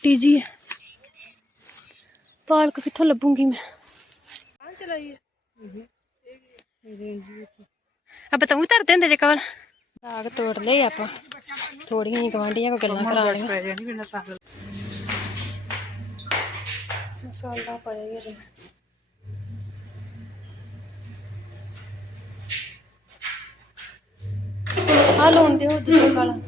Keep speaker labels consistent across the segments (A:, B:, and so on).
A: ਤੀਜੀ ਹੈ ਪਾਲਕ ਕਿੱਥੋਂ ਲੱਭੂਗੀ ਮੈਂ
B: ਆ ਚਲਾਈਏ
A: ਆਪਾਂ ਤਾਂ ਉਹ ਧਰਦੇ ਹੁੰਦੇ ਜੇ ਕਵਲ ਸਾਗ ਤੋੜ ਲਏ ਆਪਾਂ ਥੋੜੀਆਂ ਹੀ ਗਵਾਂਢੀਆਂ ਕੋ ਗੱਲਾਂ ਕਰਾ ਲਈਆਂ
B: ਪੈ ਜਾਣੀ ਬਿਨਾ ਸਾਗ
A: ਮਸਾਲਾ ਪਾਇਆ ਜੀ ਆ ਲੂਣ ਦਿਓ ਦੂਜਾ ਕਾਲਾ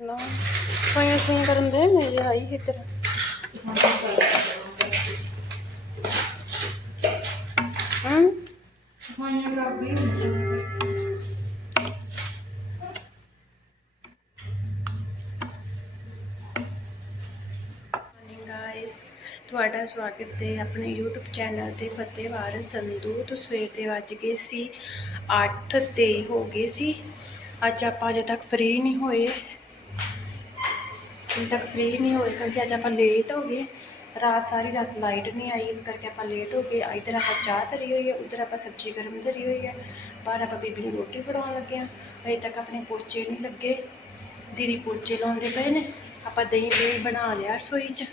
A: ਨਾ। ਸਫਾਈਆਂ ਸਫਾਈਆਂ ਕਰਨ ਦੇ, ਮੇਰੇ ਆਈ ਇੱਧਰ। ਹਮ?
B: ਸਫਾਈਆਂ ਕਰਦੀ
A: ਤੁਹਾਡਾ ਸਵਾਗਤ ਹੈ ਆਪਣੇ YouTube ਚੈਨਲ ਤੇ ਫਤਿਹਵਾਰ ਸੰਧੂ। ਤੋਂ ਸਵੇਰ ਦੇ ਵੱਜ ਗਏ ਸੀ 8 ਤੇ ਹੋ ਗਏ ਸੀ। ਅੱਜ ਆਪਾਂ ਅਜੇ ਤੱਕ ਫ੍ਰੀ ਨਹੀਂ ਹੋਏ। ਅਜੇ ਤੱਕ ਫ੍ਰੀ ਨਹੀਂ ਹੋਏ ਕਿਉਂਕਿ ਅੱਜ ਆਪਾਂ ਲੇਟ ਹੋ ਗਏ। ਰਾਤ ਸਾਰੀ ਰਾਤ ਲਾਈਟ ਨਹੀਂ ਆਈ, ਇਸ ਕਰਕੇ ਆਪਾਂ ਲੇਟ ਹੋ ਗਏ। ਇੱਧਰ ਆਪਾਂ ਚਾਹ ਧਰੀ ਹੋਈ ਹੈ, ਉਧਰ ਆਪਾਂ ਸਬਜ਼ੀ ਗਰਮ ਧਰੀ ਹੋਈ ਹੈ। ਬਾਹਰ ਆਪਾਂ ਬੀਬੀ ਨੂੰ ਰੋਟੀ ਬਣਾਉਣ ਲੱਗੇ ਹਾਂ। ਅਜੇ ਤੱਕ ਆਪਣੇ ਪੋਚੇ ਨਹੀਂ ਲੱਗੇ। ਦੀਦੀ ਪੋਚੇ ਲਾਉਂਦੇ ਪਏ ਨੇ। ਆਪਾਂ ਦਹੀਂ ਦਹੀਂ ਬਣਾ ਲਿਆ ਰਸੋਈ 'ਚ।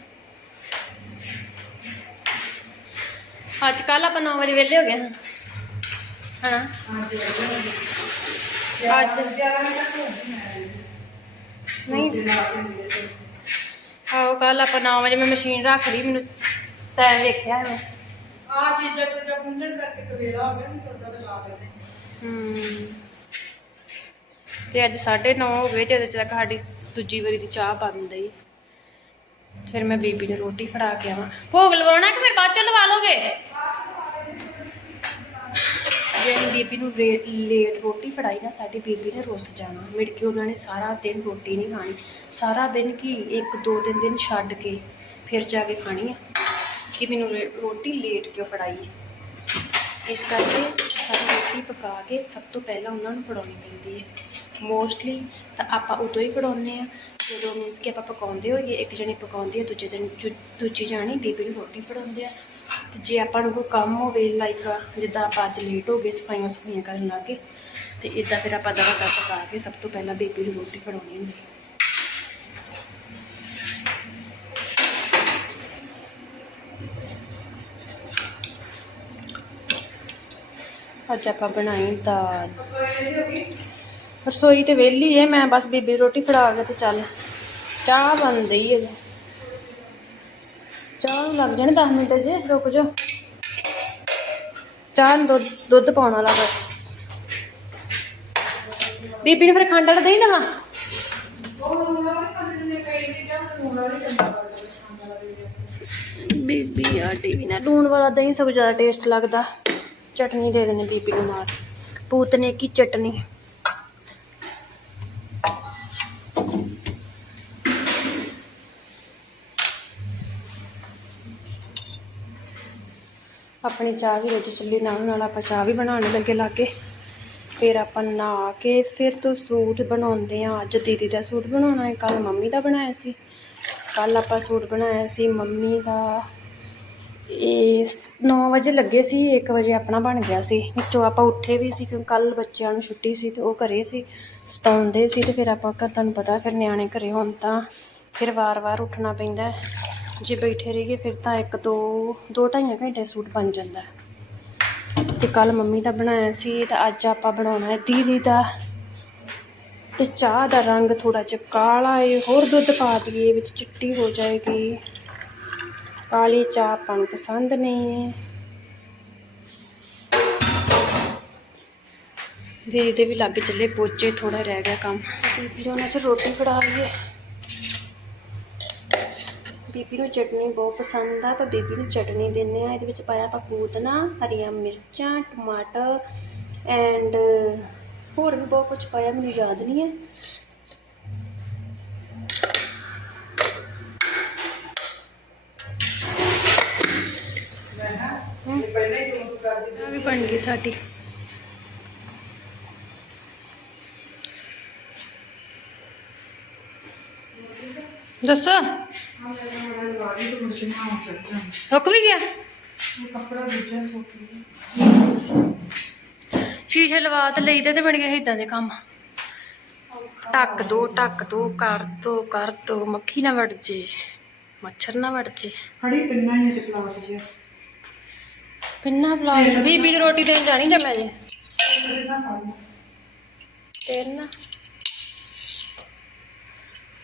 A: ਅੱਜ ਕੱਲ ਆਪਾਂ 9 ਵਜੇ ਵਿਹਲੇ ਹੋ ਗਏ ਹਾਂ। ਹਨਾ? ਅੱਜ। ਨਹੀਂ। ਆਓ ਕੱਲ ਆਪਾਂ 9 ਵਜੇ ਮੈਂ ਮਸ਼ੀਨ ਰੱਖ ਲਈ ਮੈਨੂੰ ਟਾਈਮ ਵੇਖਿਆ ਮੈਂ
B: ਆ ਚੀਜ਼ਾਂ ਚੀਜ਼ਾਂ ਪੁੰਝਣ ਕਰਕੇ ਕਵੇਲਾ ਹੋ ਗਿਆ ਨਹੀਂ ਤਾਂ ਲਾ ਦੇਣੇ
A: ਹਮ ਤੇ ਅੱਜ 9:30 ਹੋ ਗਏ ਜਿਹਦੇ ਚ ਤੱਕ ਸਾਡੀ ਦੂਜੀ ਵਾਰੀ ਦੀ ਚਾਹ ਬਣ ਗਈ ਫਿਰ ਮੈਂ ਬੀਬੀ ਨੂੰ ਰੋਟੀ ਫੜਾ ਕੇ ਆਵਾਂ। ਭੋਗ ਲਵਾਉਣਾ ਕਿ ਫਿਰ ਬਾਅਦ ਚ ਲਵਾ ਲੋਗੇ? ਜਿਹੜੀ ਬੀਬੀ ਨੂੰ ਰੇ- ਲੇਟ ਰੋਟੀ ਫੜਾਈ ਨਾ, ਸਾਡੀ ਬੀਬੀ ਨੇ ਰੁੱਸ ਜਾਣਾ। ਮਿੜ ਕੇ ਉਹਨਾਂ ਨੇ ਸਾਰਾ ਦਿਨ ਰੋਟੀ ਨਹੀਂ ਖਾਣੀ। ਸਾਰਾ ਦਿਨ ਕੀ ਇੱਕ, ਦੋ, ਤਿੰਨ ਦਿਨ ਛੱਡ ਕੇ ਫਿਰ ਜਾ ਕੇ ਖਾਣੀ ਆ? ਕਿ ਮੈਨੂੰ ਰੇ- ਰੋਟੀ ਲੇਟ ਕਿਉਂ ਫੜਾਈ ਹੈ ਇਸ ਕਰਕੇ ਸਾਨੂੰ ਰੋਟੀ ਪਕਾ ਕੇ ਸਭ ਤੋਂ ਪਹਿਲਾਂ ਉਹਨਾਂ ਨੂੰ ਫੜਾਉਣੀ ਪੈਂਦੀ ਹੈ ਮੋਸਟਲੀ ਤਾਂ ਆਪਾਂ ਉਦੋਂ ਹੀ ਫੜਾਉਂਦੇ ਆ, ਜਦੋਂ ਮੀਨਸ ਕਿ ਆਪਾਂ ਪਕਾਉਂਦੇ ਹੋਈਏ, ਇੱਕ ਜਣੇ ਪਕਾਉਂਦੀ ਹੈ ਦੂਜੇ ਦਿਨ, ਦੂ- ਦੂਜੀ ਜਾਣੀ ਬੀਬੀ ਨੂੰ ਰੋਟੀ ਫੜਾਉਂਦੇ ਆ। ਤੇ ਜੇ ਆਪਾਂ ਨੂੰ ਕੋਈ ਕੰਮ ਹੋਵੇ ਲਾਈਕ ਜਿੱਦਾਂ ਆਪਾਂ ਅੱਜ ਲੇਟ ਹੋ ਗਏ, ਸਫਾਈਆਂ ਸਫਾਈਆਂ ਕਰਨ ਲੱਗੇ, ਤੇ ਇਦਾਂ ਫਿਰ ਆਪਾਂ ਦਵਾ ਕਰ ਪਕਾ ਕੇ ਸਭ ਤੋਂ ਪਹਿਲਾਂ ਬੀਬੀ ਨੂੰ ਰੋਟੀ ਫੜਾਉਣੀ ਹੁੰਦੀ। ਅੱਜ ਆਪਾਂ ਬਣਾਈ ਦਾਲ। ਰਸੋਈ ਤੇ ਵਿਹਲੀ ਹੈ ਮੈਂ ਬਸ ਬੀਬੀ ਨੂੰ ਰੋਟੀ ਫੜਾ ਕੇ ਤੇ ਚੱਲ। ਚਾਹ ਬਣ ਰਹੀ ਹੈ ਚਾਹ ਨੂੰ ਲੱਗ ਜਾਣੇ 10 ਮਿੰਟ ਜੇ ਰੁਕ ਜਾ ਚਾਹ ਨੂੰ ਦੁੱਧ ਦੁੱਧ ਪਾਉਣ ਵਾਲਾ ਬਸ। ਬੀਬੀ ਨੂੰ ਫਿਰ ਖੰਡ ਵਾਲਾ ਦਹੀਂ ਦੇਵਾਂ? ਬੀਬੀ ਆ ਟੀਵੀ ਨਾਲ। ਲੂਣ ਵਾਲਾ ਦਹੀਂ ਸਭ ਜ਼ਿਆਦਾ ਟੇਸਟ ਲੱਗਦਾ। ਚਟਨੀ ਦੇ ਦੇਣੀ ਬੀਬੀ ਨੂੰ ਨਾਲ। ਪੂਤਨੇ ਕੀ ਚਟਨੀ? ਆਪਣੀ ਚਾਹ ਵੀ ਰੋਜ਼ ਚੱਲੀ, ਨਾਲ ਨਾਲ ਆਪਾਂ ਚਾਹ ਵੀ ਬਣਾਉਣ ਲੱਗੇ ਲਾਗੇ। ਫਿਰ ਆਪਾਂ ਨਹਾ ਕੇ ਫਿਰ ਤੋਂ ਸੂਟ ਬਣਾਉਂਦੇ ਆ ਅੱਜ ਦੀਦੀ ਦਾ ਸੂਟ ਬਣਾਉਣਾ ਹੈ ਕੱਲ ਮੰਮੀ ਦਾ ਬਣਾਇਆ ਸੀ। ਕੱਲ ਆਪਾਂ ਸੂਟ ਬਣਾਇਆ ਸੀ, ਮੰਮੀ ਦਾ ਇਹ 9 ਵਜੇ ਲੱਗੇ ਸੀ 1 ਵਜੇ ਆਪਣਾ ਬਣ ਗਿਆ ਸੀ। ਵਿੱਚੋਂ ਆਪਾਂ ਉੱਠੇ ਵੀ ਸੀ, ਕਿਉਂਕਿ ਕੱਲ ਬੱਚਿਆਂ ਨੂੰ ਛੁੱਟੀ ਸੀ ਤੇ ਉਹ ਘਰੇ ਸੀ, ਸਤਾਉਂਦੇ ਸੀ ਤੇ ਫਿਰ ਆਪਾਂ ਘਰ, ਤੁਹਾਨੂੰ ਪਤਾ ਫਿਰ ਨਿਆਣੇ ਘਰੇ ਹੋਣ ਤਾਂ ਫਿਰ ਵਾਰ-ਵਾਰ ਉੱਠਣਾ ਪੈਂਦਾ ਜੇ ਬੈਠੇ ਰਹੀਏ ਫਿਰ ਤਾਂ ਇੱਕ, ਦੋ ਦੋ ਢਾਈਆਂ ਘੰਟੇ ਸੂਟ ਬਣ ਜਾਂਦਾ। ਹੈ। ਤੇ ਕੱਲ ਮੰਮੀ ਦਾ ਬਣਾਇਆ ਸੀ ਤੇ ਅੱਜ ਆਪਾਂ ਬਣਾਉਣਾ ਹੈ ਦੀਦੀ ਦਾ। ਤੇ ਚਾਹ ਦਾ ਰੰਗ ਥੋੜਾ ਜਿਹਾ ਕਾਲਾ ਏ, ਹੋਰ ਦੁੱਧ ਪਾ ਦਈਏ, ਵਿੱਚ ਚਿੱਟੀ ਹੋ ਜਾਏਗੀ। ਕਾਲੀ ਚਾਹ ਆਪਾਂ ਨੂੰ ਪਸੰਦ ਨਹੀਂ ਹੈ ਦੀਦੀ ਦੇ ਵੀ ਲੱਗ ਚੱਲੇ ਪੋਚੇ ਥੋੜਾ ਰਹਿ ਗਿਆ ਕੰਮ। ਬੀਬੀ ਨੂੰ ਉਹਨਾਂ ਚ ਰੋਟੀ ਫੜਾ ਲਈਏ। ਬੀਬੀ ਨੂੰ ਚਟਨੀ ਬਹੁਤ ਪਸੰਦ ਆ ਤਾਂ ਬੀਬੀ ਨੂੰ ਚਟਨੀ ਦਿੰਨੇ ਆ। ਇਹਦੇ ਵਿੱਚ ਪਾਇਆ ਆਪਾਂ ਪੂਤਨਾ ਹਰੀਆਂ ਮਿਰਚਾਂ ਟਮਾਟਰ ਐਂਡ ਹੋਰ ਵੀ ਬਹੁਤ ਕੁਝ ਪਾਇਆ ਮੈਨੂੰ ਯਾਦ ਨਹੀਂ ਹੈ। ਵੀ ਬਣ ਗਈ ਸਾਡੀ। ਦੱਸੋ। ਹੁੱਕ ਵੀ ਗਿਆ। ਸ਼ੀਸ਼ੇ ਲਵਾ ਤੇ ਲਈ ਤੇ ਬਣ ਗਏ ਇਦਾਂ ਦੇ ਕੰਮ। ਟੱਕ ਦੋ ਟੱਕ ਦੋ, ਕਰ ਦੋ ਕਰ ਦੋ, ਮੱਖੀ ਨਾ ਵੜ ਜੇ, ਮੱਛਰ ਨਾ ਵੜ ਜੇ।
B: ਖੜੀ ਪਿੰਨਾ ਹੀ ਤੇ ਕਲਾਸ ਜਿਹਾ
A: ਪਿੰਨਾ ਪਲਾਸ ਬੀਬੀ ਨੂੰ ਰੋਟੀ ਦੇਣ ਜਾਣੀ ਜਾਂ ਮੈਂ ਜੇ ਤੇਰ ਨਾ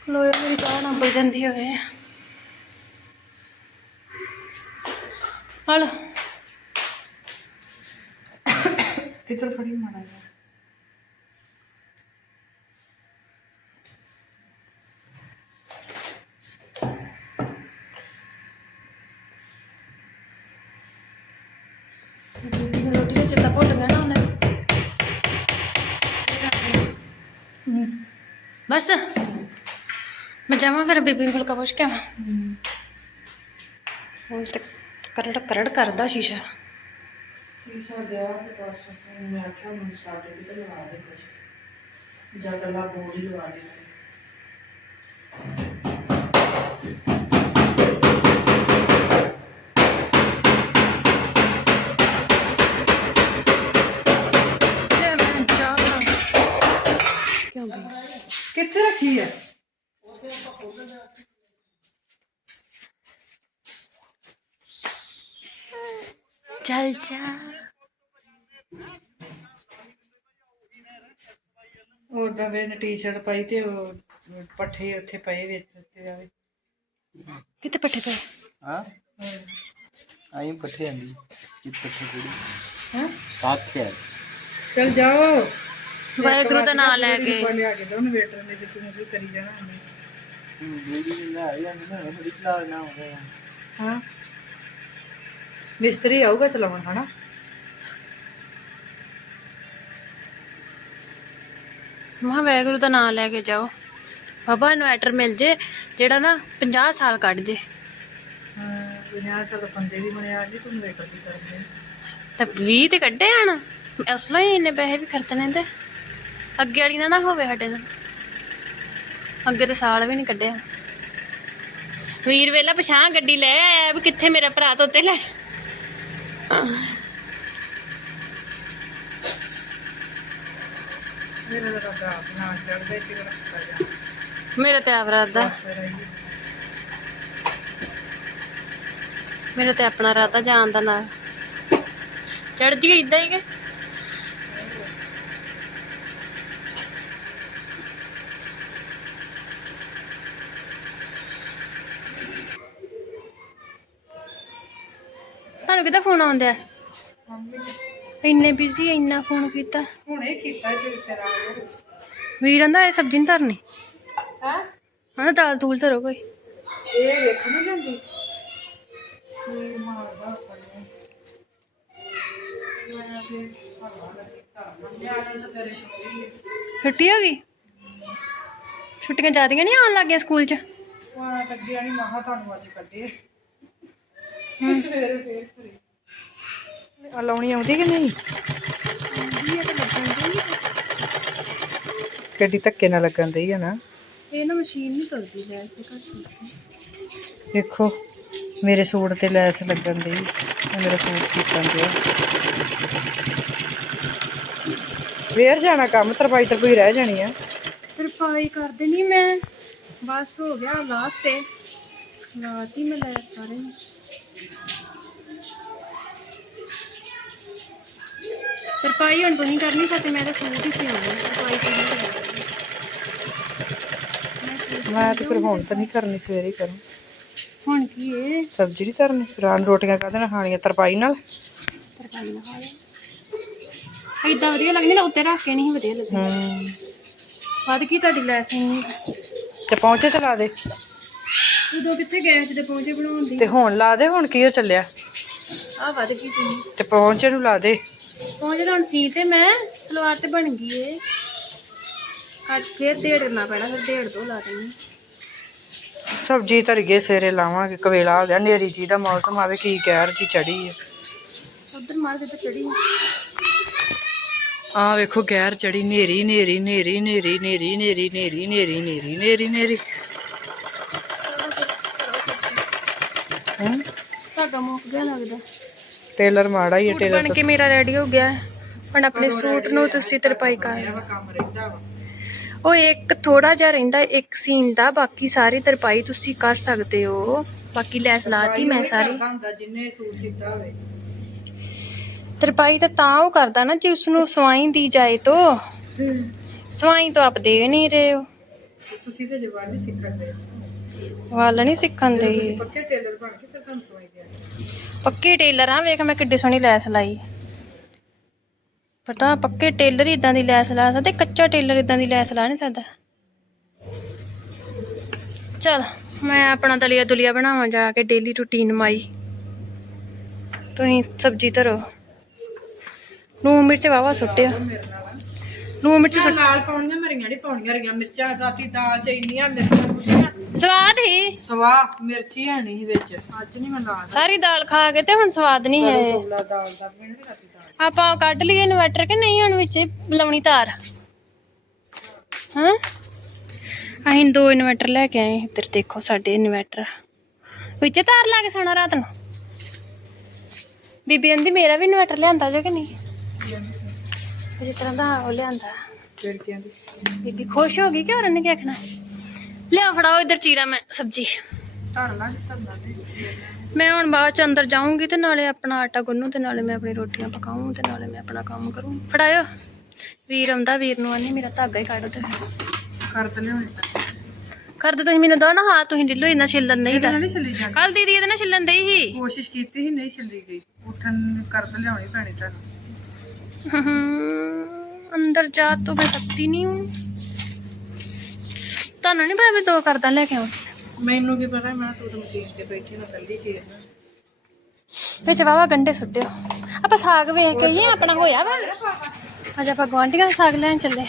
A: ਲੋਏ ਮੇਰੀ ਚਾਹ ਨਾ ਬਲ ਜਾਂਦੀ ਹੋਵੇ। ਹਲ।
B: ਇੱਧਰ ਫੜੀ ਮਾੜਾ ਜਿਹਾ।
A: ਰੋਟੀ ਵਿੱਚ ਤਾਂ ਭੁੱਲ ਗਿਆ ਨਾ ਉਹਨੇ। ਬਸ। ਮੈਂ ਜਾਵਾਂ ਫਿਰ ਬੀਬੀ ਨੂੰ ਫੁਲਕਾ ਪੁੱਛ ਕੇ ਆਵਾਂ। ਹੁਣ ਤੇ ਕਰੜ ਕਰੜ ਕਰਦਾ ਸ਼ੀਸ਼ਾ।
B: ਸ਼ੀਸ਼ਾ ਗਿਆ ਤੇ ਬਸ ਮੈਂ ਆਖਿਆ ਮੈਨੂੰ ਸਾਡੇ ਕਿਤੇ ਲਵਾ ਦੇ ਕੁਝ ਜਾਂ ਗੱਲਾਂ ਬੋੜੀ ਲਵਾ ਦੇ
A: ਲੈ ਮੈਂ ਚਾਹ ਬਣਾ ਕਿਉਂ ਬਈ
B: ਕਿੱਥੇ ਰੱਖੀ ਹੈ
A: ਚੱਲ ਜਾ
B: ਉਦਾਂ ਵੇ ਨੇ ਟੀ-ਸ਼ਰਟ ਪਾਈ ਤੇ ਉਹ ਪੱਠੇ ਉੱਥੇ ਪਏ ਵਿੱਚ ਤੇ ਆਵੇ
A: ਕਿਤੇ ਪੱਠੇ ਪਏ?
C: ਹਾਂ? ਆਈ ਪੱਠੇ ਆਂਦੀ ਕਿ ਪੱਠੇ ਕਿਹੜੀ?
B: ਹਾਂ?
C: ਸਾਥ ਹੈ।
B: ਚਲ ਜਾਓ।
A: ਵਾਹਿਗੁਰੂ ਦਾ ਨਾਮ ਲੈ ਕੇ।
B: ਲਿਆ ਕੇ ਦੋ ਉਹਨੂੰ ਵੇਟਰ ਨੇ ਵਿੱਚ ਨੂੰ ਕਰੀ ਜਾਣਾ ਉਹਨੇ।
C: ਜਿਹੜੀ ਲੈ ਆਈ ਨਾ ਨਾ ਹੋ ਗਿਆ
B: ਹਾਂ? ਮਿਸਤਰੀ ਆਊਗਾ ਚਲਾਉਣ ਹਨਾ?
A: ਮਾ ਵਾਹਿਗੁਰੂ ਦਾ ਨਾਮ ਲੈ ਕੇ ਜਾਓ। ਬਾਬਾ ਇਨਵਰਟਰ ਮਿਲ ਜੇ ਜਿਹੜਾ ਨਾ 50 ਸਾਲ ਕੱਢ ਜੇ।
B: ਹਾਂ ਦੁਨੀਆ ਸਭ ਬੰਦੇ ਵੀ ਬਣਿਆ ਨਹੀਂ ਤੂੰ ਵੇਟਰ ਦੀ? ਕਰਦੇ
A: ਤਾਂ 20 ਤੇ ਕੱਢੇ ਆਣ ਅਸਲੋਂ ਹੀ ਇੰਨੇ ਪੈਸੇ ਵੀ ਖਰਚਣੇ ਤੇ ਅੱਗੇ ਵਾਲੀ ਨਾ ਨਾ ਹੋਵੇ ਸਾਡੇ ਨਾਲ ਅੱਗੇ ਤੇ ਸਾਲ ਵੀ ਨਹੀਂ ਕੱਢਿਆ ਵੀਰ ਵੇਲਾ ਪਛਾਂ ਗੱਡੀ ਲੈ ਆਇਆ ਵੀ ਕਿੱਥੇ ਮੇਰਾ ਭਰਾ ਤੋਤੇ ਲੈ ਜਾ।
B: ਮੇਰਾ ਤਾਂ ਰੱਬਾ ਨਾ ਚੜਦੇ ਤੇ ਰਸਤਾ ਜਾ।
A: ਮੇਰਾ ਤੇ ਆਪ ਰਾਦਾ।
B: ਫਿਰ
A: ਮੇਰਾ ਤੇ ਆਪਣਾ ਰਾਦਾ ਜਾਣ ਦਾ ਨਾਲ। ਚੜ ਜੀ ਇਦਾਂ ਹੀ ਕਿ? ਤੁਹਾਨੂੰ ਕਿਹਦਾ ਫੋਨ ਆਉਂਦਾ ਇੰਨੇ ਬਿਜ਼ੀ ਇੰਨਾ ਫੋਨ ਕੀਤਾ।
B: ਹੁਣੇ ਕੀਤਾ ਸੀ ਤੇਰਾ
A: ਵੀਰ ਕਹਿੰਦਾ ਇਹ ਸਬਜ਼ੀ ਨਹੀਂ ਧਰਨੀ।
B: ਹਾਂ?
A: ਹਾਂ ਦਾਲ ਦੂਲ ਧਰੋ ਕੋਈ।
B: ਇਹ ਵੇਖ ਨਹੀਂ ਲੈਂਦੀ। ਇਹ ਮਾਰਦਾ ਪੜਨੇ ਮੈਂ ਤੇ ਸਾਰੇ ਛੋਟੀ ਹੈ।
A: ਛੁੱਟੀ ਹੋ ਗਈ? ਛੁੱਟੀਆਂ ਜ਼ਿਆਦੀਆਂ ਨਹੀਂ ਆਉਣ ਲੱਗੀਆਂ ਸਕੂਲ 'ਚ?
B: ਵਾਹ ਕੱਢਿਆ ਨਹੀਂ ਮਾਹਾ ਤੁਹਾਨੂੰ ਅੱਜ ਕੱਢੇ। ਸਵੇਰੇ ਫੇਰ ਕਰੀ ਆ ਲਾਉਣੀ ਆਉਂਦੀ ਕਿ ਨਹੀਂ? ਗੱਡੀ ਧੱਕੇ ਨਾਲ ਲੱਗਣ ਦਈ ਆ ਨਾ।
A: ਇਹ ਨਾ ਮਸ਼ੀਨ ਨਹੀਂ ਚੱਲਦੀ ਲੈ ਕੇ ਘੱਟ
B: ਦੇਖੋ ਮੇਰੇ ਸੂਟ ਤੇ ਲੈਸ ਲੱਗਣ ਦੀ ਮੇਰਾ ਸੂਟ ਫੇਰ ਜਾਣਾ ਕੰਮ ਤਰਪਾਈ ਤਰਪਾਈ ਰਹਿ ਜਾਣੀ ਆ।
A: ਤਰਪਾਈ ਕਰ ਦੇਣੀ ਮੈਂ। ਬਸ ਹੋ ਗਿਆ ਲਾਸਟ ਹੈ ਲਾਤੀ ਮੈਂ ਲੈ ਸਾਰੇ। ਨੂੰ। ਤਰਪਾਈ ਹੁਣ ਤੁਸੀਂ ਕਰਨੀ ਸਾਤੇ ਮੈਂ ਤਾਂ ਸੂਟ ਹੀ ਸਿਉਣਾ ਤਰਪਾਈ ਕਰਨੀ
B: ਮੈਂ ਤੇ ਫਿਰ ਹੁਣ ਤਾਂ ਨਹੀਂ ਕਰਨੀ ਸਵੇਰੇ ਕਰੂੰ।
A: ਹੁਣ ਕੀ ਏ?
B: ਸਬਜ਼ੀ ਨਹੀਂ ਧਰਨੀ ਰਾਨ ਰੋਟੀਆਂ ਕਾਹਦੇ ਨਾਲ ਖਾਣੀਆਂ ਤਰਪਾਈ ਨਾਲ।
A: ਤਰਪਾਈ ਨਾ ਖਾ ਲੈ ਏਦਾਂ ਵਧੀਆ ਲੱਗਦੀ ਨਾ ਉੱਤੇ ਰੱਖ ਕੇ ਨਹੀਂ ਵਧੀਆ ਲੱਗਦੀ।
B: ਹੂੰ।
A: ਵੱਧ ਕੀ ਤੁਹਾਡੀ ਲੈਸਿੰਗ
B: ਤੇ ਪਹੁੰਚੇ ਚਲਾ ਦੇ।
A: ਉਦੋਂ ਕਿੱਥੇ ਗਏ ਜਦੋਂ ਪਹੁੰਚੇ ਬਣਾਉਣ ਦੀ?
B: ਤੇ ਹੁਣ ਲਾ ਦੇ ਹੁਣ ਕੀ ਹੋ ਚੱਲਿਆ?
A: ਆ ਵੱਧ ਕੀ ਸੀ
B: ਤੇ ਪਹੁੰਚੇ ਨੂੰ ਲਾ ਦੇ।
A: ਪਹੁੰਚੇ ਤਾਂ ਹੁਣ ਸੀ ਤੇ ਮੈਂ ਸਲਵਾਰ ਤੇ ਬਣ ਗਈ ਏ ਕੱਟ ਫੇਰ ਢੇੜਨਾ ਪੈਣਾ ਫਿਰ ਢੇੜ ਦੋ ਲਾ ਦੇਣੀ
B: ਸਬਜ਼ੀ ਧਰ ਗਏ ਸਵੇਰੇ ਲਾਵਾਂਗੇ ਕਵੇਲਾ ਆ ਗਿਆ ਨੇਰੀ ਜੀ ਦਾ ਮੌਸਮ ਆਵੇ ਕੀ ਕਹਿਰ ਜੀ ਚੜੀ ਹੈ
A: ਉਧਰ ਮਾਰ ਕੇ ਤੇ ਚੜੀ
B: ਆ ਵੇਖੋ ਗੈਰ ਚੜੀ ਨੇਰੀ ਨੇਰੀ ਨੇਰੀ ਨੇਰੀ ਨੇਰੀ ਨੇਰੀ ਨੇਰੀ ਨੇਰੀ ਨੇਰੀ ਨੇਰੀ ਨੇਰੀ
A: ਧਾਗਾ ਮੁੱਕ ਗਿਆ ਲੱਗਦਾ
B: ਟੇਲਰ ਮਾੜਾ ਹੀ ਹੈ
A: ਸੂਟ ਬਣ ਕੇ ਮੇਰਾ ਰੈਡੀ ਹੋ ਗਿਆ ਹੈ। ਹੁਣ ਆਪਣੇ ਸੂਟ ਨੂੰ ਤੁਸੀਂ ਤਰਪਾਈ ਕਰ।
B: ਕੰਮ ਰਹਿੰਦਾ ਵਾ।
A: ਉਹ ਇੱਕ ਥੋੜਾ ਜਿਹਾ ਰਹਿੰਦਾ ਇੱਕ ਸੀਨ ਦਾ ਬਾਕੀ ਸਾਰੀ ਤਰਪਾਈ ਤੁਸੀਂ ਕਰ ਸਕਦੇ ਹੋ। ਬਾਕੀ ਲੈਸ ਲਾਤੀ ਮੈਂ ਸਾਰੀ।
B: ਕਰਦਾ ਹੁੰਦਾ ਜਿੰਨੇ ਸੂਟ ਸਿੱਧਾ ਹੋਵੇ।
A: ਤਰਪਾਈ ਤਾਂ ਤਾਂ ਉਹ ਕਰਦਾ ਨਾ ਜੇ ਉਸ ਨੂੰ ਸਵਾਈ ਦੀ ਜਾਏ ਤੋ। ਸਵਾਈ ਤਾਂ ਆਪ ਦੇ ਨਹੀਂ ਰਹੇ ਹੋ
B: ਤੇ ਤੁਸੀਂ ਤੇ ਜਵਾਨੀ ਸਿੱਖਣ ਦੇ
A: ਵਾਲ ਨਹੀਂ ਸਿੱਖਣ ਦੇ
B: ਪੱਕੇ ਟੇਲਰ ਬਣ ਕੇ ਫਿਰ ਤੁਹਾਨੂੰ ਸਵਾਈ ਦੇ
A: ਪੱਕੇ ਟੇਲਰ ਆ ਵੇਖ ਮੈਂ ਕਿੱਡੀ ਸੋਹਣੀ ਲੈਸ ਲਾਈ। ਪਤਾ ਪੱਕੇ ਟੇਲਰ ਹੀ ਇਦਾਂ ਦੀ ਲੈਸ ਲਾ ਸਕਦੇ ਕੱਚਾ ਟੇਲਰ ਇਦਾਂ ਦੀ ਲੈਸ ਲਾ ਨਹੀਂ ਸਕਦਾ। ਚਲ ਮੈਂ ਆਪਣਾ ਦਲੀਆ ਦੁਲੀਆ ਬਣਾਵਾਂ ਜਾ ਕੇ ਡੇਲੀ ਰੁਟੀਨ ਮਾਈ। ਤੁਸੀਂ ਸਬਜ਼ੀ ਧਰੋ। ਲੂਣ ਮਿਰਚ ਵਾਵਾ ਸੁੱਟਿਆ। ਲੂਣ ਮਿਰਚ ਸੁੱਟ
B: ਲਾਲ ਪਾਉਣੀਆਂ ਮਰੀਆਂ ਨਹੀਂ ਪਾਉਣੀਆਂ ਰੀਆਂ ਮਿਰਚਾਂ ਰਾਤੀ ਦਾਲ ਚ ਇੰਨੀਆਂ ਮਿਰਚਾਂ ਸੁੱਟੀਆਂ।
A: ਸਵਾਦ ਹੀ।
B: ਸਵਾ ਮਿਰਚੀ ਹੈ ਨਹੀਂ ਵਿੱਚ ਅੱਜ ਨਹੀਂ ਮੈਂ ਲਾਲ
A: ਸਾਰੀ ਦਾਲ ਖਾ ਕੇ ਤੇ ਹੁਣ ਸਵਾਦ ਨਹੀਂ ਹੈ।
B: ਲਾ ਦਾਲ ਦਾ ਮੈਨੂੰ ਵੀ ਰਾਤੀ ਦਾਲ।
A: ਆਪਾਂ ਕੱਢ ਲਈਏ ਇਨਵਰਟਰ ਕਿ ਨਹੀਂ ਹੁਣ ਵਿੱਚ ਲਾਉਣੀ ਤਾਰ ਹਾਂ? ਅਸੀਂ ਦੋ ਇਨਵਰਟਰ ਲੈ ਕੇ ਆਏ ਇੱਧਰ ਦੇਖੋ ਸਾਡੇ ਇਨਵਰਟਰ ਵਿੱਚ ਤਾਰ ਲਾ ਕੇ ਸੋਣਾ ਰਾਤ ਨੂੰ? ਬੀਬੀ ਕਹਿੰਦੀ ਮੇਰਾ ਵੀ ਇਨਵਰਟਰ ਲਿਆਂਦਾ ਜੋ ਕਿ ਨਹੀਂ? ਜਿਸ ਤਰ੍ਹਾਂ ਦਾ ਉਹ ਲਿਆਂਦਾ।
B: ਖਿੜਕੀਆਂ ਦੀ?
A: ਬੀਬੀ ਖੁਸ਼ ਹੋ ਗਈ ਕਿ ਹੋਰ ਨੇ ਕੀ ਆਖਣਾ? ਲਿਆ ਫੜਾਓ ਇੱਧਰ ਚੀਰਾ ਮੈਂ ਸਬਜੀ। ਮੈਂ ਹੁਣ ਬਾਅਦ ਚ ਅੰਦਰ ਜਾਊਂਗੀ ਤੇ ਨਾਲੇ ਆਪਣਾ ਆਟਾ ਗੁੰਨੂ ਤੇ ਨਾਲੇ ਮੈਂ ਆਪਣੀ ਰੋਟੀਆਂ ਪਕਾਉਂ ਤੇ ਨਾਲੇ ਮੈਂ ਆਪਣਾ ਕੰਮ ਕਰੂੰ। ਫੜਾਇਓ। ਵੀਰ ਆਉਂਦਾ ਵੀਰ ਨੂੰ ਆਨੇ ਮੇਰਾ ਧਾਗਾ ਹੀ ਕੱਢ ਦੇ
B: ਕਰ ਲਿਆਉਣੀ। ਤਾਂ
A: ਕਰ ਦੋ ਤੁਸੀਂ ਮੈਨੂੰ ਦੋ ਨਾ ਹਾਂ ਤੁਸੀਂ ਢਿੱਲੋ ਇੰਨਾ ਛਿੱਲਣ ਨਹੀਂ
B: ਜਾਂਦੀ
A: ਕੱਲ ਦੀਦੀ ਇਹਦੇ ਨਾਲ ਛਿੱਲਣ ਦੇ ਹੀ
B: ਕੋਸ਼ਿਸ਼ ਕੀਤੀ ਸੀ ਨਹੀਂ ਚੱਲੀ ਗਈ। ਉੱਠਣ ਕਰ ਤੇ ਲਿਆਉਣੀ ਪੈਣੀ ਤੁਹਾਨੂੰ।
A: ਅੰਦਰ ਜਾ ਤੋ ਮੈਂ ਸਕਤੀ ਨਹੀਂ ਹੂੰ। ਤੁਹਾਨੂੰ ਨਹੀਂ ਪਤਾ ਵੀ ਦੋ ਕਰਦਾ ਲੈ ਕੇ ਆਉਂ
B: ਮੈਨੂੰ ਕੀ ਪਤਾ ਮੈਂ ਤੂੰ ਤਾਂ ਮਸ਼ੀਨ ਤੇ ਬੈਠੀ ਨਾ ਕੱਲੀ ਚੀਰ ਨਾ
A: ਵਿੱਚ ਵਾਵਾ ਗੰਡੇ ਸੁੱਟਿਓ। ਆਪਾਂ ਸਾਗ ਵੇਖ ਕੇ ਆਈਏ ਆਪਣਾ ਹੋਇਆ ਵਾ। ਅੱਜ ਆਪਾਂ ਗੁਆਂਢੀਆਂ ਦਾ ਸਾਗ ਲੈਣ ਚੱਲੇ।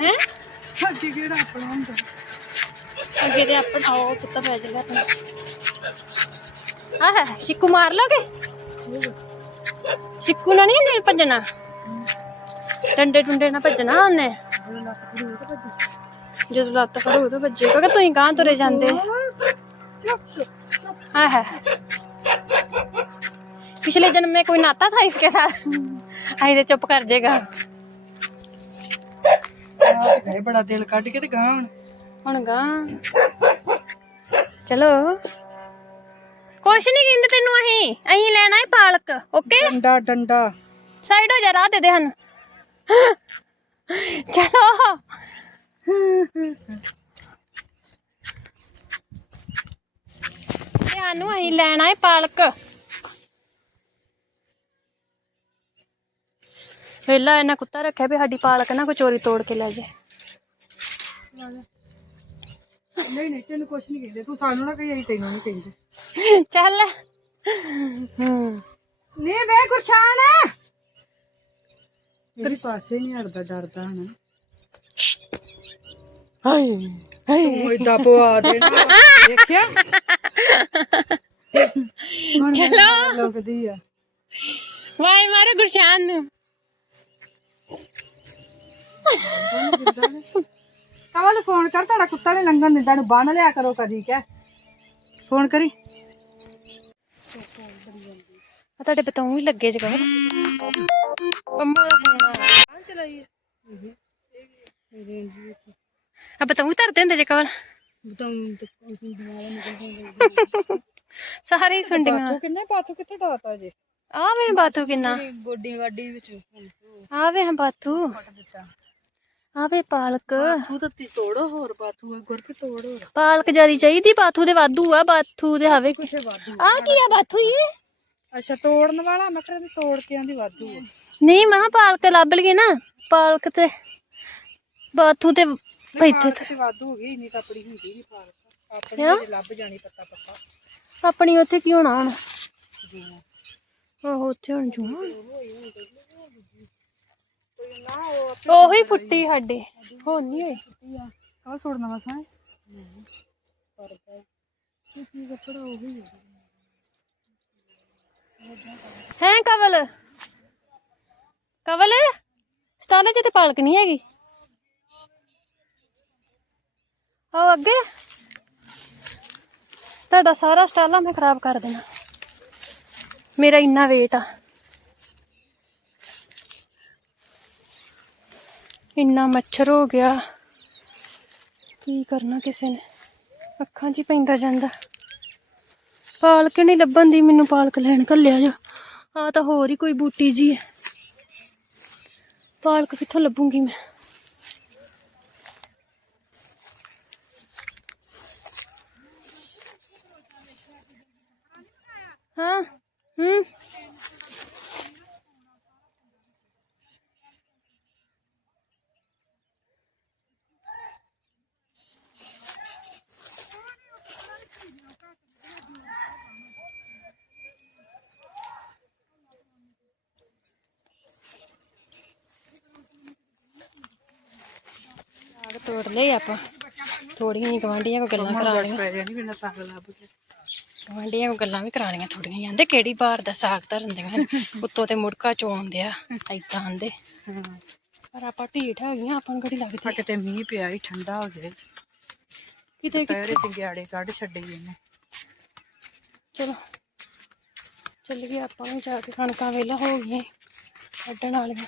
A: ਹੈ?
B: ਅੱਗੇ ਕਿਹੜਾ ਆਪਣਾ ਹੁੰਦਾ?
A: ਅੱਗੇ ਤੇ ਆਪਣਾ ਉਹ ਕੁੱਤਾ ਪੈ ਜਾਏਗਾ ਆਪਣਾ। ਹਾਂ ਹੈ ਸ਼ਿੱਕੂ ਮਾਰ ਲੋਗੇ? ਸ਼ਿੱਕੂ ਨਾਲ ਨਹੀਂ ਨੇ ਭੱਜਣਾ? ਡੰਡੇ ਡੁੰਡੇ ਨਾਲ ਭੱਜਣਾ ਉਹਨੇ। ਜਦੋਂ ਲੱਤ ਫੜੂ ਤਾਂ ਭੱਜੇਗਾ ਕਿ ਤੁਸੀਂ ਗਾਂ ਤੁਰੇ ਜਾਂਦੇ ਹਾਂ ਹੈ पिछले जन्म में कोई नाता था इसके साथ आई तो चुप कर जाएगा
B: ਘਰੇ ਬੜਾ ਦਿਲ ਕੱਢ ਕੇ ਤੇ ਗਾਂ ਹੁਣ
A: ਹੁਣ ਗਾ ਚਲੋ ਕੁਛ ਨਹੀਂ ਕਹਿੰਦੇ ਤੈਨੂੰ ਅਸੀਂ ਅਸੀਂ ਲੈਣਾ ਹੈ ਪਾਲਕ ਓਕੇ
B: ਡੰਡਾ ਡੰਡਾ
A: ਸਾਈਡ ਹੋ ਜਾ ਰਾਹ ਦੇ ਦੇ ਹਨ ਚਲੋ ਸਾਨੂੰ ਅਸੀਂ ਲੈਣਾ ਹੈ ਪਾਲਕ। ਵੇਲਾ ਇਹਨਾਂ ਕੁੱਤਾ ਰੱਖਿਆ ਵੀ ਸਾਡੀ ਪਾਲਕ ਨਾ ਕੋਈ ਚੋਰੀ ਤੋੜ ਕੇ ਲੈ ਜਾਏ।
B: ਨਹੀਂ ਨਹੀਂ ਤੈਨੂੰ ਕੁਛ ਨਹੀਂ ਕਹਿੰਦੇ। ਤੂੰ ਸਾਨੂੰ ਨਾ ਕਹੀ ਅਸੀਂ ਤੈਨੂੰ ਨਹੀਂ ਕਹਿੰਦੇ।
A: ਚੱਲ। ਹੂੰ
B: ਨਹੀਂ ਵੇ ਗੁਰਸ਼ਾਨ। ਤੇਰੇ ਪਾਸੇ ਨਹੀਂ ਹਟਦਾ ਡਰਦਾ ਹਨਾ।
A: ਹਾਏ
B: ਤੂੰ ਇਦਾਂ ਪਵਾ ਦੇਣਾ ਦੇਖਿਆ?
A: ਚਲੋ।
B: ਲੱਗਦੀ ਆ।
A: ਵਾਏ ਮਾਰੇ ਗੁਰਸ਼ਾਨ ਨੂੰ।
B: ਕਵਲ ਫੋਨ ਕਰ ਤੁਹਾਡਾ ਕੁੱਤਾ ਨੇ ਲੰਘਣ ਦਿੰਦਾ ਨੂੰ ਬੰਨ ਲਿਆ ਕਰੋ ਕਦੀ ਕਹਿ। ਫੋਨ ਕਰੀ।
A: ਆ ਤੁਹਾਡੇ ਬਤਾਉਂ ਵੀ ਲੱਗੇ ਜਗਾ ਪੰਮਾ ਦਾ ਫੋਨ ਆ
B: ਚਲਾਈਏ
A: ਆ ਬਤਾਉਂ ਧਰਦੇ ਹੁੰਦੇ ਜੇ ਕਵਲ ਸਾਰੇ ਹੀ ਸੁੰਡੀਆਂ
B: ਕਿੰਨੇ ਪਾਥੂ ਕਿੱਥੇ ਡਾਤਾ ਜੇ
A: ਆ ਵੇ ਬਾਥੂ ਕਿੰਨਾ
B: ਗੋਡੀ ਗਾਡੀ ਵਿੱਚ
A: ਆ ਵੇ ਬਾਥੂ ਆ ਵੇ ਪਾਲਕ
B: ਤੂੰ ਤਾਂ ਤੀ ਤੋੜੋ ਹੋਰ ਪਾਥੂ ਆ ਗੁਰ ਕੇ ਤੋੜ ਹੋਰ
A: ਪਾਲਕ ਜਿਆਦੀ ਚਾਹੀਦੀ ਬਾਥੂ ਦੇ ਵਾਧੂ ਆ ਬਾਥੂ ਦੇ ਹਵੇ ਕੁਛ ਆ ਕੀ ਆ ਬਾਥੂ ਇਹ
B: ਅੱਛਾ ਤੋੜਨ ਵਾਲਾ? ਮੈਂ ਕਿਹਾ ਤੋੜ ਕੇ ਆਂਦੀ ਵਾਧੂ ਆ।
A: ਨਹੀਂ ਮੈਂ ਕਿਹਾ ਪਾਲਕ ਲੱਭ ਲਈਏ ਨਾ। ਪਾਲਕ ਤੇ ਬਾਥੂ ਤੇ ਇੱਥੇ
B: ਤੇ। ਵਾਧੂ ਹੋ ਗਈ ਨਹੀਂ ਤਾਂ ਆਪਣੀ ਹੁੰਦੀ ਨਹੀਂ ਪਾਲਕ। ਆਪਣੀ? ਤੇ ਲੱਭ ਜਾਣੀ ਪੱਤਾ ਪੱਤਾ
A: ਆਪਣੀ ਉੱਥੇ ਕੀ ਹੋਣਾ ਹੁਣ ਆਹੋ ਉੱਥੇ ਹੁਣ ਜੂ ਉਹੀ ਫੁੱਟੀ ਸਾਡੇ। ਹੋ। ਨਹੀਂ ਹੋਈ
B: ਕਾ ਛੋੜਨਾ ਬਸ ਹੈ
A: ਹੈ ਕਵਲ? ਕਵਲ? ਸਟਾਲੇ ਚ ਤੇ ਪਾਲਕ ਨਹੀਂ ਹੈਗੀ। ਆਓ ਅੱਗੇ। ਤੁਹਾਡਾ ਸਾਰਾ ਸਟਾਲਾ ਮੈਂ ਖਰਾਬ ਕਰ ਦੇਣਾ। ਮੇਰਾ ਇੰਨਾ weight ਆ। ਇੰਨਾ ਮੱਛਰ ਹੋ ਗਿਆ। ਕੀ ਕਰਨਾ ਕਿਸੇ ਨੇ? ਅੱਖਾਂ 'ਚ ਹੀ ਪੈਂਦਾ ਜਾਂਦਾ। ਪਾਲਕ ਨਹੀਂ ਲੱਭਣ ਦੀ, ਮੈਨੂੰ ਪਾਲਕ ਲੈਣ ਘੱਲਿਆ ਜਾ। ਆ ਤਾਂ ਹੋਰ ਹੀ ਕੋਈ ਬੂਟੀ ਜੀ ਹੈ। ਪਾਲਕ ਕਿੱਥੋਂ ਲੱਭੂਗੀ ਮੈਂ? ਹਾਂ, ਹੂੰ? ਤੋੜ ਲਏ ਆਪਾਂ। ਥੋੜੀਆਂ ਹੀ ਗਵਾਂਢੀਆਂ ਕੋ ਗੱਲਾਂ ਕਰਾ ਲਈਆਂ
B: ਪੈ ਜਾਣੀ ਬਿਨਾ ਸਾਗ ਲੱਭ ਕੇ।
A: ਗਵਾਂਢੀਆਂ ਕੋ ਗੱਲਾਂ ਵੀ ਕਰਾ ਲਈਆਂ ਥੋੜੀਆਂ ਜਾਂਦੇ ਕਿਹੜੀ ਬਾਰ ਦਾ ਸਾਗ ਧਰਨਦੀਆਂ ਉੱਤੋਂ ਤੇ ਮੁੜਕਾ ਚੋਂਦੇ ਆ ਏਦਾਂ ਆਂਦੇ।
B: ਹਾਂ।
A: ਪਰ ਆਪਾਂ ਢੀਠ ਹੈਗੀਆਂ ਆਪਾਂ ਨੂੰ ਕਿਹੜੀ
B: ਆ
A: ਲੱਗਦੀ
B: ਕਿਤੇ ਮੀਂਹ ਪਿਆ ਹੀ ਠੰਡਾ ਹੋ ਜਾਏ
A: ਕਿਤੇ
B: ਪੈਰੇ ਚੰਗਿਆੜੇ ਕੱਢ ਛੱਡੇ ਇਹਨੇ।
A: ਚਲੋ ਚੱਲ ਗਏ ਆਪਾਂ ਨੂੰ ਜਾ ਕੇ। ਕਣਕਾਂ ਵੇਲਾ ਹੋ ਗਈਆਂ ਕੱਢਣ ਵਾਲੀਆਂ।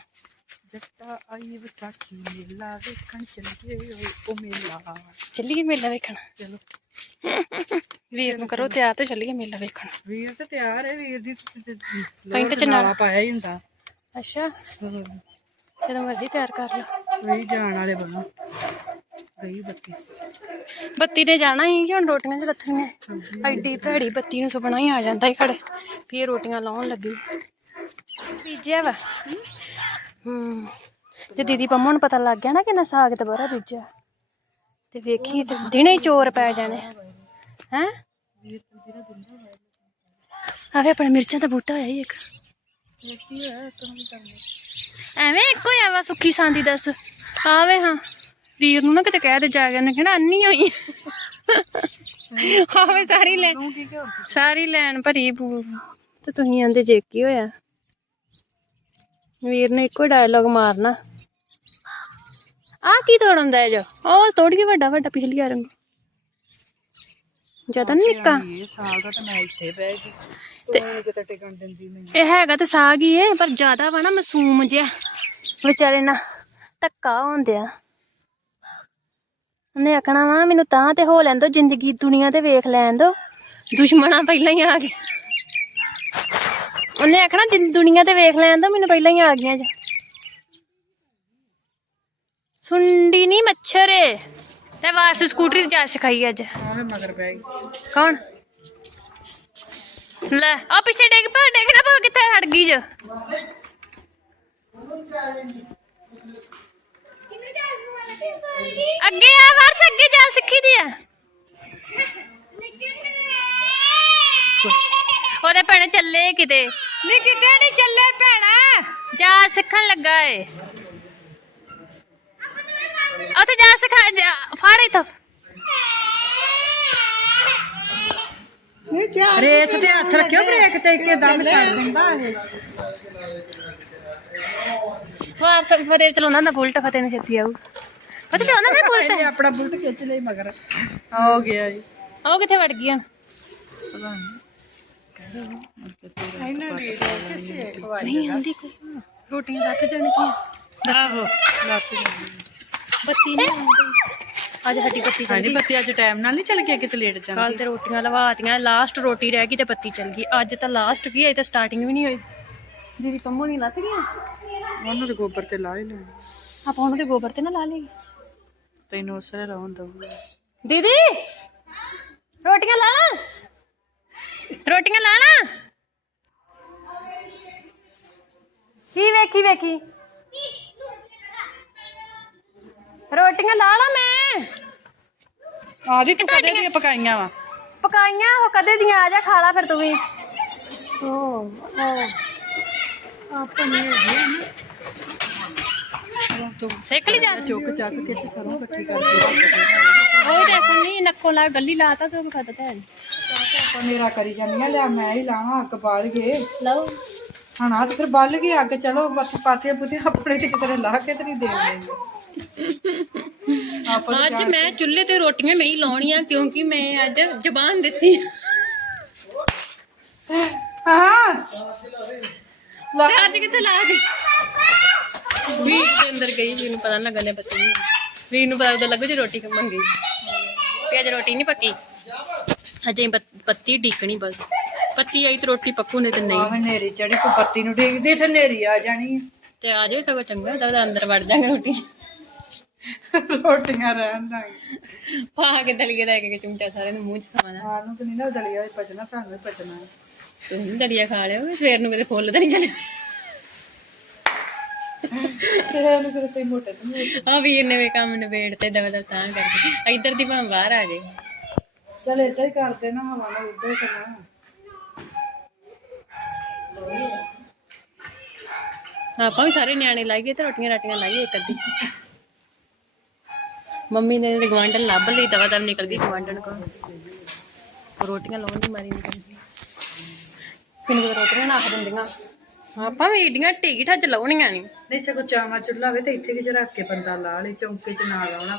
B: ਜੱਟਾ ਆਈ ਵਿਸਾਖੀ ਮੇਲਾ ਵੇਖਣ ਚੱਲੇ ਓਏ ਉਹ ਮੇਲਾ।
A: ਚੱਲੀਏ ਮੇਲਾ ਵੇਖਣ।
B: ਚਲੋ।
A: ਵੀਰ ਨੂੰ ਕਰੋ ਤਿਆਰ ਤੇ ਚੱਲੀਏ ਮੇਲਾ ਵੇਖਣ।
B: ਵੀਰ ਤੇ ਤਿਆਰ ਹੈ ਵੀਰ ਦੀ
A: ਪੈਂਟ ਚ ਨਾਲ।
B: ਨਾਲਾ ਪਾਇਆ ਹੀ ਹੁੰਦਾ।
A: ਅੱਛਾ। ਜਦੋਂ ਮਰਜ਼ੀ ਤਿਆਰ ਕਰ ਲਓ।
B: ਵੀ ਜਾਣ ਵਾਲੇ ਬਣੋ। ਗਈ ਬੱਤੀ।
A: ਬੱਤੀ ਨੇ ਜਾਣਾ ਹੀ ਕਿ ਹੁਣ ਰੋਟੀਆਂ ਚ ਲੱਥਣੀਆਂ ਐਡੀ ਭੈੜੀ ਬੱਤੀ ਨੂੰ ਸੁਪਨਾ ਹੀ ਆ ਜਾਂਦਾ ਹੀ ਖੜੇ। ਫਿਰ ਰੋਟੀਆਂ ਲਾਉਣ ਲੱਗੀ। ਬੀਜਿਆ ਵਾ। ਹੂੰ ਤੇ ਦੀਦੀ ਪੰਮਾ ਨੂੰ ਪਤਾ ਲੱਗ ਗਿਆ ਨਾ ਕਿ ਨਾ ਸਾਗ ਦੁਬਾਰਾ ਬੀਜਿਆ। ਤੇ ਵੇਖੀ ਤੇ ਦਿਨੇ ਹੀ ਚੋਰ ਪੈ ਜਾਣੇ। ਹੈ? ਆਵੇ ਆਪਣੇ ਮਿਰਚਾਂ ਦਾ ਬੂਟਾ ਹੋਇਆ ਹੀ ਇੱਕ। ਐਵੇਂ ਇੱਕੋ ਹੀ ਆ ਵਾ ਸੁੱਕੀ ਸਾਂਦੀ ਦੱਸ। ਆਵੇ ਹਾਂ, ਵੀਰ ਨੂੰ ਨਾ ਕਿਤੇ ਕਹਿ ਦੇ ਜਾ ਕੇ ਨੇ ਕਹਿਣਾ ਅੰਨੀ ਹੋਈ। ਆਵੇ ਸਾਰੀ ਲੈ ਸਾਰੀ ਲੈਣ ਭਰੀ ਬੂ ਤੇ ਤੁਸੀਂ ਆਂਦੇ ਜੇ ਕੀ ਹੋਇਆ। ਵੀਰ ਨੇ ਇੱਕੋ ਡਾਇਲੌਗ ਮਾਰਨਾ। ਆ ਕੀ ਤੋੜਨ ਹੈ ਜੋ? ਉਹ ਤੋੜੀਏ ਵੱਡਾ ਵੱਡਾ ਪਿਛਲੀ ਰੰਗ। ਜ਼ਿਆਦਾ ਨੀ ਨਿੱਕਾ?
B: ਇਹ ਸਾਲ ਦਾ ਤਾਂ ਮੈਂ ਇੱਥੇ ਬਹਿ ਗਈ। ਤੂੰ ਕਿਤੇ ਟਿਕਣ ਦਿੰਦੀ ਮੈਨੂੰ।
A: ਇਹ ਹੈਗਾ ਤੇ ਸਾਗ ਹੀ ਹੈ ਪਰ ਜ਼ਿਆਦਾ ਵਾ ਨਾ ਮਾਸੂਮ ਜਿਹਾ। ਵਿਚਾਰੇ ਨਾ ਧੱਕਾ ਹੁੰਦਿਆ ਉਹਨੇ ਆਖਣਾ ਵਾ ਮੈਨੂੰ ਤਾਂ ਤੇ ਹੋ ਲੈਣ ਦੋ ਜ਼ਿੰਦਗੀ ਦੁਨੀਆ ਤੇ ਵੇਖ ਲੈਣ ਦੋ। ਦੁਸ਼ਮਣਾ ਪਹਿਲਾਂ ਹੀ ਆ ਗਏ। ਉਹਨੇ ਆਖਣਾ ਜਿੰ ਦੁਨੀਆ ਤੇ ਵੇਖ ਲੈਣ ਦੋ ਮੈਨੂੰ ਪਹਿਲਾਂ ਹੀ ਆ ਗਈਆਂ ਜੀ। ਸੁੰਡੀ ਨਹੀਂ ਮੱਛਰ ਏ। ਤੇ ਵਾਰਸ ਸਕੂਟਰੀ ਤੇ ਜਾ ਸਿਖਾਈ ਅੱਜ।
B: ਆਵੇਂ ਮਗਰ ਬਹਿ ਗਈ।
A: ਕੌਣ? ਲੈ ਆ ਪਿੱਛੇ ਡਿੱਗ ਪਾ ਡਿੱਗਣਾ ਪਾ ਕਿੱਥੇ ਹਟ ਗਈ ਜੋ। ਅੱਗੇ ਆ ਵਰਸ ਅੱਗੇ ਜਾ ਸਿੱਖੀ ਦੀ ਆ। ਉਹਦੇ ਭੈਣੇ ਚੱਲੇ ਕਿਤੇ।
B: ਕਿਤੇ ਨਹੀਂ ਚੱਲੇ ਭੈਣਾ?
A: ਜਾ ਸਿੱਖਣ ਲੱਗਾ ਏ। ਉੱਥੇ ਜਾ ਸਿਖਾ ਜਾ ਫਾੜ ਇਥੋਂ।
B: ਰੇਸ ਤੇ ਹੱਥ ਰੱਖਿਓ ਬ੍ਰੇਕ ਤੇ ਇੱਕੇ ਦਮ ਛੱਡ ਦਿੰਦਾ ਇਹ।
A: ਵਾਰ ਸਭ ਫਰੇ ਚਲਾਉਂਦਾ ਨਾ ਬੁਲਟ ਫਤੇ ਨੂੰ ਛੇਤੀ ਆਊ। ਫਤੇ ਚਲਾਉਂਦਾ ਨਾ ਬੁਲਟ?
B: ਇਹਨੇ ਆਪਣਾ ਬੁਲਟ ਖਿੱਚ ਲਈ ਮਗਰ। ਹੋ ਗਿਆ ਜੀ।
A: ਉਹ ਕਿੱਥੇ ਵੜ ਗਈ ਹੁਣ?
B: ਪਤਾ
A: ਨਹੀਂ ਆਂਦੀ ਕੋਈ ਰੋਟੀਆਂ ਲੱਥ ਜਾਣਗੀਆਂ
B: ਨਹੀਂ ਆਹੋ ਲੱਤ ਜਾਂਦੀ
A: ਬੱਤੀ ਨਹੀਂ ਆਉਂਦੀ ਅੱਜ ਸਾਡੀ ਬੱਤੀ ਚੱਲ
B: ਹਾਂਜੀ
A: ਗਈ
B: ਬੱਤੀ ਅੱਜ ਟਾਈਮ ਨਾਲ ਨਹੀਂ ਚੱਲ ਗਿਆ ਕਿਤੇ ਲੇਟ
A: ਕੱਲ
B: ਜਾਂਦੀ।
A: ਤੇ ਰੋਟੀਆਂ ਲਵਾਤੀਆਂ ਲਾਸਟ ਰੋਟੀ ਰਹਿ ਗਈ ਤੇ ਬੱਤੀ ਚੱਲ ਗਈ। ਅੱਜ ਤਾਂ ਲਾਸਟ ਕੀ ਅਜੇ ਤਾਂ ਸਟਾਰਟਿੰਗ ਵੀ ਨਹੀਂ ਹੋਈ। ਦੀਦੀ ਪੰਮੋ ਨਹੀਂ ਲੱਥ ਗਈਆਂ?
B: ਉਹਨੂੰ ਤੇ ਗੋਬਰ ਤੇ ਲਾ ਹੀ ਲੈਣਾ।
A: ਆਪਾਂ ਉਹਨਾਂ ਦੇ ਗੋਬਰ ਤੇ ਨਾ ਲਾ ਲਈ
B: ਤੈਨੂੰ ਉਸਰੇ ਲਾਉਣ ਦਊਗਾ
A: ਦੀਦੀ ਰੋਟੀਆਂ ਲਾ ਲਾ। ਰੋਟੀਆਂ ਲਾ ਲਾ ਕੀ ਵੇਖੀ ਵੇਖੀ? ਰੋਟੀਆਂ ਲਾ ਲਾ ਮੈਂ।
B: ਆਦੀ ਤੂੰ ਕਦੇ ਦੀਆਂ ਪਕਾਈਆਂ ਵਾ?
A: ਪਕਾਈਆਂ ਉਹ ਕਦੇ ਦੀਆਂ ਆ ਜਾ ਖਾ ਲਾ ਫਿਰ ਤੂੰ ਵੀ। ਓ
B: ਆਪਾਂ ਨੇ।
A: ਸਿੱਖ ਲਈ ਜਾ
B: ਚੁੱਕ ਚੱਕ ਕੇ ਤੇ ਸਰੋਂ ਇਕੱਠੀ ਕਰਕੇ
A: ਉਹ ਦੇਖਣ ਨਹੀਂ ਨੱਕੋ ਲਾ ਗੱਲੀ ਲਾਤਾ ਤੂੰ ਖਾਤਾ ਤੇ
B: ਆਪਾਂ ਮੇਰਾ ਕਰੀ ਜਾਂਦੀਆਂ ਲਿਆ ਮੈਂ ਹੀ ਲਾਵਾਂ ਅੱਗ ਬਾਲ ਗਏ
A: ਲਓ।
B: ਹਣਾ ਤੇ ਫਿਰ ਬੱਲ ਗਈ ਅੱਗ ਚਲੋ ਬਸ ਪਾਤੇ ਪੁੱਤੇ ਆਪਣੇ ਤੇ ਕਿਸੇ ਨੇ ਲਾ ਕੇ ਤੇ ਨਹੀਂ ਦੇ ਲੈਂਦੇ ਆਪਾਂ
A: ਅੱਜ ਮੈਂ ਚੁੱਲ੍ਹੇ ਤੇ ਰੋਟੀਆਂ ਨਹੀਂ ਲਾਉਣੀਆਂ ਕਿਉਂਕਿ ਮੈਂ ਅੱਜ ਜ਼ਬਾਨ ਦਿੱਤੀ।
B: ਹਾਂ।
A: ਚਾਰਜ ਕਿੱਥੇ ਲਾ ਗਈ ਦੇ ਅੰਦਰ ਗਈ ਵੀਰ ਨੂੰ ਪਤਾ ਲੱਗਣ ਦੇ ਨੂੰ। ਵੀਰ ਨੂੰ ਪਤਾ ਉਦੋਂ ਲੱਗੂ ਜੇ ਰੋਟੀ ਤੇ ਅੱਜ ਰੋਟੀ ਨਹੀਂ ਪੱਕੀ? ਅਜੇ ਪੱਤ- ਪੱਤੀ ਢੀਕਣੀ ਬਸ। ਪੱਤੀ ਆਈ ਤੇ ਰੋਟੀ ਪੱਕੂ ਨਹੀਂ ਤੇ ਨਹੀਂ।
B: ਆਵੇਂ ਨੇਰੀ ਚੜੀ ਤੂੰ ਬੱਤੀ ਨੂੰ ਡੇਗਦੀ ਤੇ ਨੇਰੀ ਆ ਜਾਣੀ ਆ।
A: ਤੇ ਆ ਜਾਓ ਸਗੋਂ ਚੰਗਾ ਤਾਂ ਅੰਦਰ ਵੜ ਜਾਾਂਗੇ ਰੋਟੀ। 'ਚ।
B: ਰੋਟੀਆਂ ਰਹਿਣ ਦਾ।
A: ਪਾ ਕੇ ਦਲੀਏ ਦਾ ਇੱਕ ਇੱਕ ਚਮਚਾ ਸਾਰੇ ਨੂੰ ਮੂੰਹ 'ਚ ਸਮਾਣਾ।
B: ਹਾਂ ਨੂੰ ਕਿ ਨਹੀਂ ਨਾ ਦਲੀਆ ਵੀ ਪਚਣਾ ਤੁਹਾਨੂੰ ਵੀ ਪਚਣਾ।
A: ਤੁਸੀਂ ਦਲੀਆ ਖਾ ਲਿਓ ਸਵੇਰ ਨੂੰ ਕਿਤੇ ਫੁੱਲ ਤਾਂ ਨਹੀਂ ਚੱਲੇ।
B: ਕਿਸੇ ਨੂੰ ਕਿਤੇ ਤੁਸੀਂ ਮੋਟੇ ਤੇ ਨਹੀਂ
A: ਆ ਵੀਰ ਨੇ ਵੀ ਕੰਮ ਨਿਬੇੜ ਤੇ ਦਵਾ ਦਵ ਤਾਂ ਕਰਕੇ। ਇੱਧਰ ਦੀ ਭਾਵੇਂ ਬਾਹਰ ਆ ਜੇ।
B: ਚਲ ਏਦਾਂ ਹੀ ਕਰਦੇ ਨਾ ਹਵਾ ਨਾਲ ਉੱਧਰ ਕਰਨਾ
A: ਆਪਾਂ ਵੀ ਸਾਰੇ ਨਿਆਣੇ ਲਾਈਏ ਤੇ ਰੋਟੀਆਂ ਰਾਟੀਆਂ ਲਾਈਏ ਇੱਕ ਅੱਧੀ। ਮੰਮੀ ਨੇ ਤੇ ਗਵਾਂਢਣ ਲੱਭ ਲਈ ਦਵਾ ਦਵ ਨਿਕਲ ਗਈ ਗਵਾਂਢਣ ਕੋਲ। ਰੋਟੀਆਂ ਲਾਉਣ ਦੀ ਮਾਰੀ ਨਿਕਲ ਗਈ। ਕਿੰਨੇ ਰੋਟੀਆਂ ਨਾਖ ਦਿੰਦੀਆਂ। ਆਪਾਂ ਵੀ ਈਡੀਆਂ ਢੀਠ ਅੱਜ ਲਾਉਣੀਆਂ ਨਹੀਂ
B: ਨਹੀਂ ਸਗੋਂ ਚਾਵਾ ਚੁੱਲਾ ਹੋਵੇ ਤੇ ਇੱਥੇ ਕਿ ਚ ਰੱਖ ਕੇ ਬੰਦਾ ਲਾ ਲੇ ਚੌਂਕੇ ਚ ਨਾ ਲਾਉਣਾ